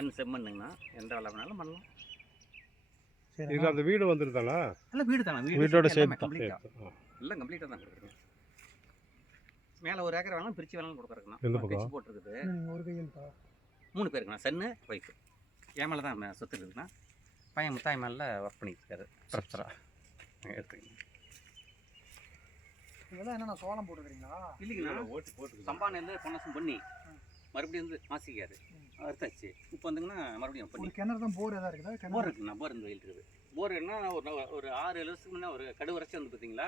மண் செம்மண்ணுங்கண்ணா. எந்த வேலை வேணாலும் பண்ணலாம் சரி இது அந்த வீடு வந்துருதானா இல்லை வீடு தானே வீட்டோட சேர்த்து தான். கம்ப்ளீட்டாக எல்லாம் கம்ப்ளீட்டாக தான் கொடுக்குறேங்க மேலே ஒரு ஏக்கர் வேணாலும் பிரித்து வேணாலும் கொடுக்குறேங்கண்ணா? பிரிச்சு போட்டிருக்குது. ஒரு கையெழுத்தா? மூணு பேருக்குண்ணா சன்னு ஒய்ஃபு என் மேலே தான் சொத்து இருக்குதுண்ணா. பையன் முத்தாய் மேலே ஒர்க் பண்ணிட்டு இருக்காரு ப்ரொஃபஸராக எடுத்துக்கங்க. இதெல்லாம் என்னண்ணா சோளம் போட்டுக்கிறீங்களா? இல்லைங்கண்ணா. ஓட்டு போட்டு சம்பானிலேருந்து பொன்னசம் பண்ணி மறுபடியும் வந்து மாசிக்காரு அறுத்தாச்சு. இப்போ வந்துங்கன்னா மறுபடியும் பண்ணி கிணறு தான் போர் எதாவது இருக்குதா? போர் இருக்குண்ணா போர் இந்த வெயில் இருக்குது போர் என்ன ஒரு ஒரு ஆறு ஏழு வருஷத்துக்கு முன்னே ஒரு கடு வரைச்சி வந்து பார்த்தீங்களா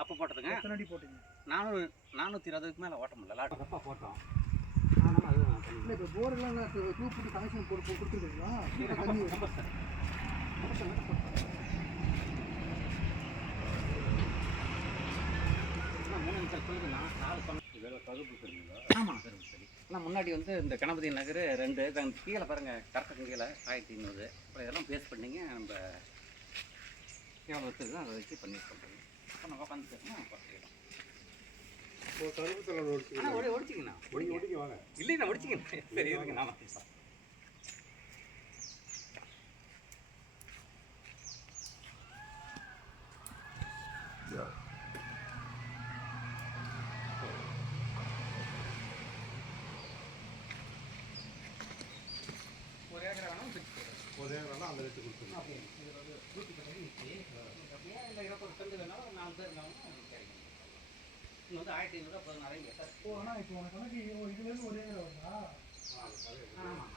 அப்போ போட்டதுங்க. எத்தனை அடி போட்டீங்க? நானூறு நானூற்றி இருபதுக்கு மேலே ஓட்ட முடியல. லாட் அப்பா போட்டோம். நான். இல்லை இப்போ போரெல்லாம் டியூப் போட்டு கனெக்ஷன் போட்டு கொடுத்துருக்கீங்களா? மூணு நிமிஷம் சொல்லுதுண்ணா நாலு சொன்ன ஆமாம் சார் சரி ஆனால் முன்னாடி வந்து இந்த கணபதி நகர் ரெண்டு தான் கீழே பாருங்க கரெக்டாக கீழே ஆயிரத்தி ஐநூறு. அப்புறம் இதெல்லாம் பேஸ் பண்ணிங்க நம்ம எவ்வளோ வச்சுருக்கோம் அதை வச்சு பண்ணிட்டு பண்ணுறோம் இப்போ நம்ம உட்காந்துட்டோம்னா பார்த்துக்கலாம். ஒடிச்சிங்கண்ணா ஓடிக்க வாங்க. இல்லைண்ணா ஒடிச்சிங்க சரி இருங்க மாற்றிப்பேன் ஒரு ஏக்கரை வேணாலும் பிரிச்சு போடுறேன் ஒரே வேணா அந்த ரேட்டு கொடுத்துருங்க. அப்படியே? இதில் வந்து நூற்றி பத்து இருந்துச்சு அப்படியே செண்டு வேணாலும் ஒரு நாலு பேர் இருந்தாலும் கிடைக்கும். இங்கே வந்து ஆயிரத்தி ஐநூறுரூவா பதினாறு கேட்டால் ஓ ஆனால் இப்போ உனக்கு கணக்கு இதுலேருந்து ஒரே ஏக்கர் வருதா ஆமாம்